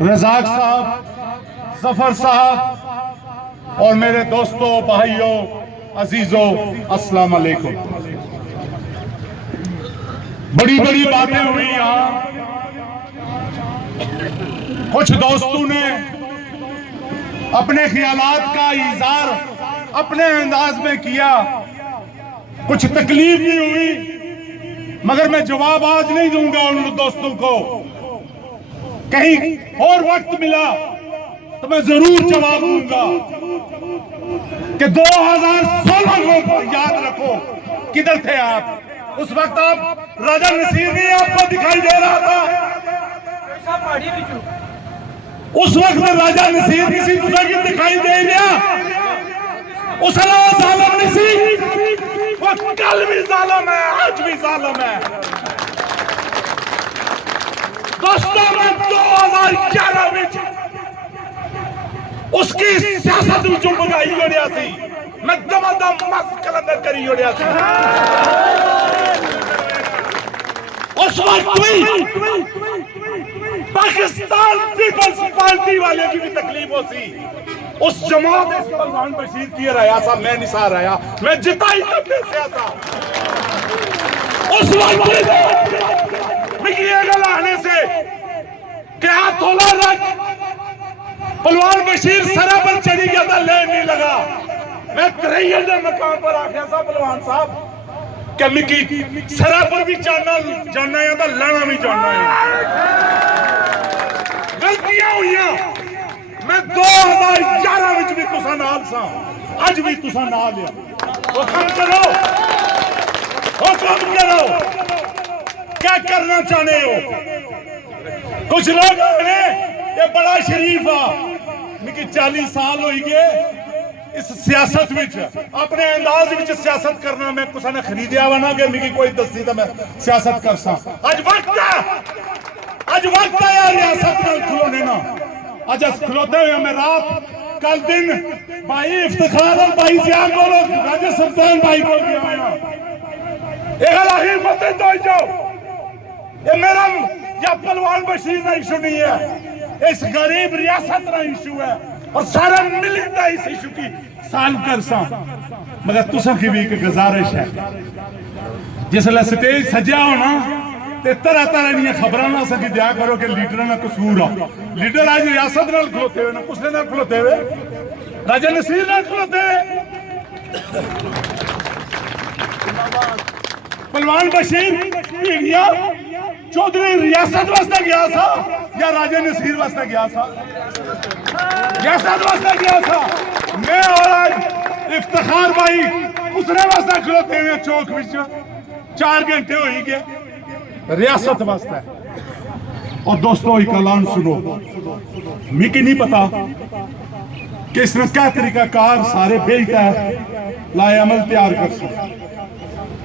रज़ाक साहब, जफर साहब और मेरे दोस्तों, भाइयों, अजीजों, अस्सलाम वालेकुम। बड़ी बड़ी बातें हुई यहाँ। कुछ दोस्तों ने अपने ख्यालात का इज़हार अपने अंदाज में किया, कुछ तकलीफ भी हुई, मगर मैं जवाब आज नहीं दूंगा उन दोस्तों को। कहीं और वक्त मिला तो मैं जरूर जवाब दूंगा कि 2016 को याद रखो, किधर थे आप उस वक्त? आप राजा नसीर नहीं आपको दिखाई दे रहा था? उस वक्त राजा नसीर किसी दूसरे की दिखाई दे गया? उस जालिम नसीर वो कल भी जालिम है, आज भी जालिम है। दोस्तों, मैं 2011 में उसकी सियासत जो मंगाई होड़िया सी, मैं दमादम मस्त कलंदर करी होड़िया सी। उस वक्त भी पाकिस्तान पीपल्स पार्टी वाले की भी तकलीफ होती। उस जमात पहलवान बशीर की रहा था, मैं निसार आया, मैं जिताई करने से था। उस वक्त आने से क्या थोड़ा रख पहलवान बशीर सरा पर चढ़ी गया था, ले नहीं लगा। मैं करैया के मकाम पर आखिया था पहलवान साहब कि मिकी सरा पर भी जानना है तो लाना भी जानना है। गलतियां हुई, मैं 2011 में भी तुसा नाल सा, आज भी तुसा नाल है। हुक्म करो, हुक्म करो, क्या करना चाहते हो? कुछ लोग ये बड़ा शरीफ आ, मिकी 40 साल हो गए इस सियासत में, अपने अंदाज में सियासत करना। मैं कुछ ने खरीदिया वा ना कि मिकी कोई दसी तो मैं सियासत कर सा। आज वक्त है, आज वक्त है यार रियासत में खिलोने ना। आज खिलोते हुए मैं रात कल दिन भाई इफ्तिखार और भाई जिया को राजा सुल्तान भाई को गया। एक मत तो जाओ, ये मेरा या पहलवान बशीर का इशू नहीं है, इस गरीब रियासत का इशू है और सारा मिलता इस इशू की सॉल्व कर सा। मगर तुसा की भी एक गुजारिश है, जिसले स्टेज सजा होना ते तरह तरह दी खबरां ना सकी दिया करो कि लीडर ना कसूर आ। लीडर आज रियासत नाल खलोते हुए ना, कुसले नाल खलोते हुए, राजा नसीर नाल खलोते पहलवान बशीर चौधरी रियासत वास्ते गया था या राजा नसीर वास्ते गया था? रियासत वास्ते गया था। मैं और आज इफ्तिखार भाई उसने वास्ते खलोते हुए चौक में 4 घंटे हो ही गए रियासत वास्ते। और दोस्तों एक ऐलान सुनो, मिकी नहीं पता कि इसने क्या तरीका कार सारे बेचता है लाए अमल तैयार कर सकता,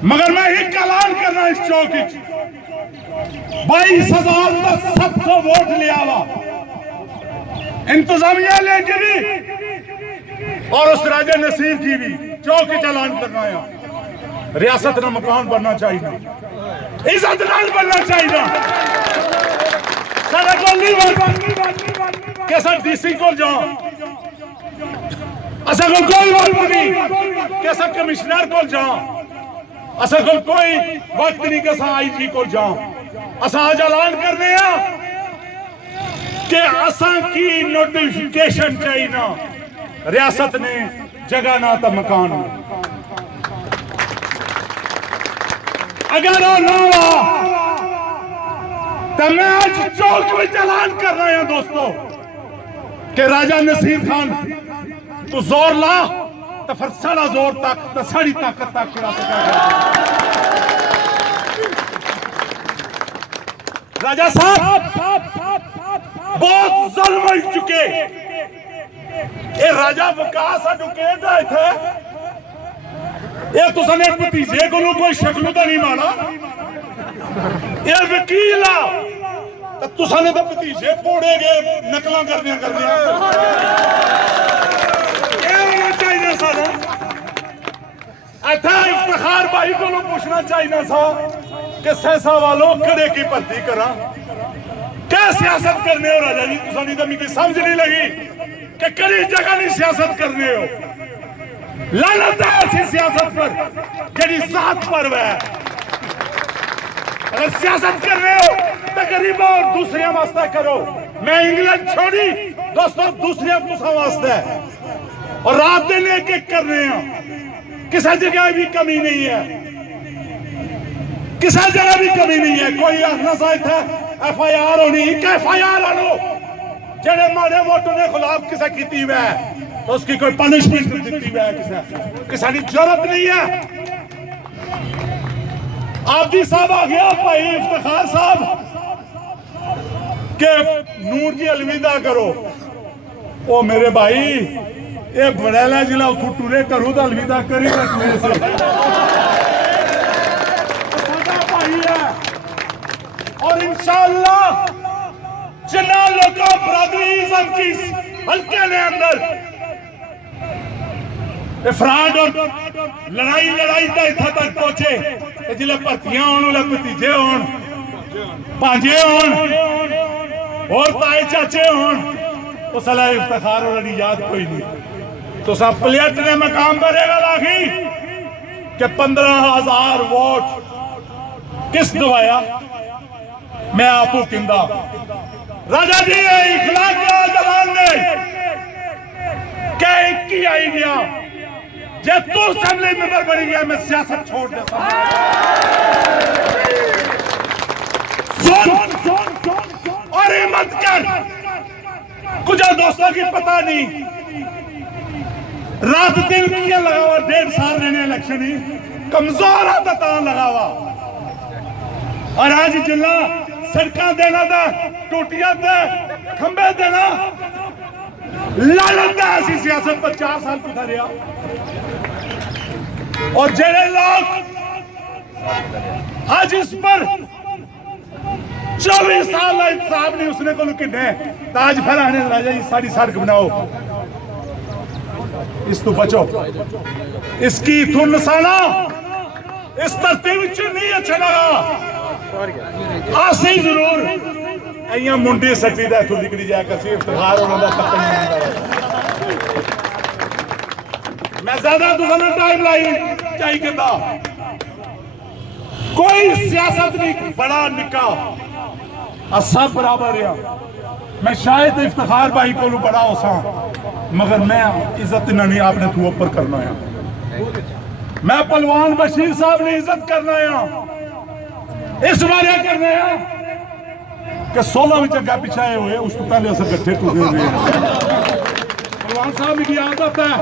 मगर मैं एक ऐलान करना इस चौक 22,700 वोट लिया हुआ इंतजामिया लेके भी और उस राजा नसीर की भी चौक ऐलान करना है। रियासत का मकान बनना चाहिए, इज्जत नाल बनना चाहिए। सारा को नहीं कैसा डीसी को जाओ, असा को कोई वक्त नहीं कैसा कमिश्नर को जाओ, असा को कोई वक्त नहीं कैसा आईजी को जाओ। असा आज ऐलान करने कि असा की नोटिफिकेशन चाहिए ना, रियासत ने जगह ना तो मकान। अगर वो ना हुआ तो मैं आज चौक में ऐलान कर रहा हूं दोस्तों कि राजा नसीर खान तू जोर ला तो फिर सारा जोर तक तो सारी ताकत तक राजा साहब बहुत जुल्म हो चुके। ये राजा विकास डुकेट थे, ये तुसने भतीजे को कोई शक्ल तो नहीं माना, ये वकील आ तो तुसने तो भतीजे पोड़े गए नकल कर चाहिए सारा। अच्छा इफ्तिखार भाई को पूछना चाहिए था कि सहसा वालों कड़े की भर्ती करा क्या सियासत करने हो राजा जी? तुसानी तो मिगी समझ नहीं लगी कि कई जगह नहीं सियासत करने हो। लानत है ऐसी सियासत पर जड़ी साथ पर है। अगर सियासत कर रहे हो तो गरीबों और दूसरे वास्ते करो। मैं इंग्लैंड छोड़ी दोस्तों, दूसरे तुसा वास्ते और रात दिन एक एक कर रहे हैं। किसी जगह भी कमी नहीं है, किसी जगह भी कमी नहीं है। कोई आखना चाहता है FIR होनी, एक FIR आनो जेड़े माड़े वोटों के खिलाफ किसी की हुआ है तो उसकी कोई पनिशमेंट दी हुआ है। किसी की जरूरत नहीं है। आबदी साहब आ गया, भाई इफ्तिखार साहब के नूर की अलविदा करो। ओ मेरे भाई ये बड़ेला जिला उठू टूरे करूँ तो अलविदा करी रखने से भाई है। और इंशाअल्लाह जिन्ना लोगों बरादरी की हल्के ने अंदर फ्राड और लड़ाई तक इतना तक पहुंचे जिले भर्तियां होने भतीजे होन भांजे होन और ताए चाचे होन उस इफ्तिखार और याद कोई नहीं। तो सब प्लेट ने मकाम करेगा लाखी कि 15,000 वोट किस दवाया। मैं आपको कहता राजा जी इखलाक जवान ने क्या एक ही आई गया जे तू असेंबली मेंबर बनी गया मैं सियासत छोड़ देता। और हिम्मत कर कुछ दोस्तों की पता नहीं रात दिन किया लगावा 1.5 साल रहने इलेक्शन ही कमजोर आता लगावा। और आज जिला सड़क देना था टूटिया खंबे देना लानत है ऐसी सियासत पर 4 साल पिता रहा। और जेड़े लोग आज इस पर 24 साल इंतजाम नहीं उसने को किन्ने ताज फहराने राजा जी सारी सड़क बनाओ। इस तो बचो, इसकी थुन नसाना इस धरती नहीं अच्छा लगा। आसे जरूर अइया मुंडी सट्टी दा इथों निकली जाया कर इफ्तिखार होना मैं ज्यादा तुसाना टाइम लाई चाहिए कहता कोई सियासत नहीं बड़ा निका सब बराबर है। मैं शायद इफ्तिखार भाई को बड़ा हो सा मगर मैं इज्जत नहीं आपने तू ऊपर करना है। मैं पहलवान बशीर साहब ने इज्जत करना है इस बारे करना है कि 16 में जगह पिछाए हुए उस तो पहले असर गठे टूटे हुए पहलवान साहब की आदत है।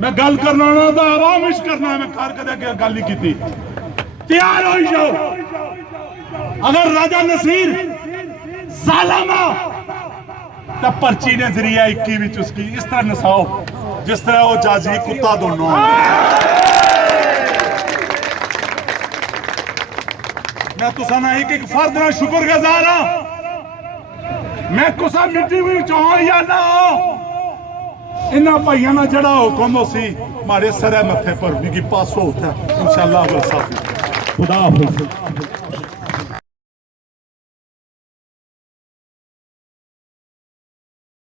मैं गल करना तो आवाम विश करना है। मैं कार कदे गल नहीं की। तैयार हो जाओ। अगर राजा नसीर सालामा तो पर्ची ने जरिया 21 उसकी इस तरह नसाओ जिस तरह वो जाजी कुत्ता दोनों। मैं तुसा ना एक फर्द ना शुक्रगुजार हाँ। मैं कुसा मिट्टी भी चाह या ना इन्होंने भाइयों ना जड़ा हुक्म हो सी मारे सर मथे पर भी पासो होता इंशाअल्लाह। खुदा हाफिज़।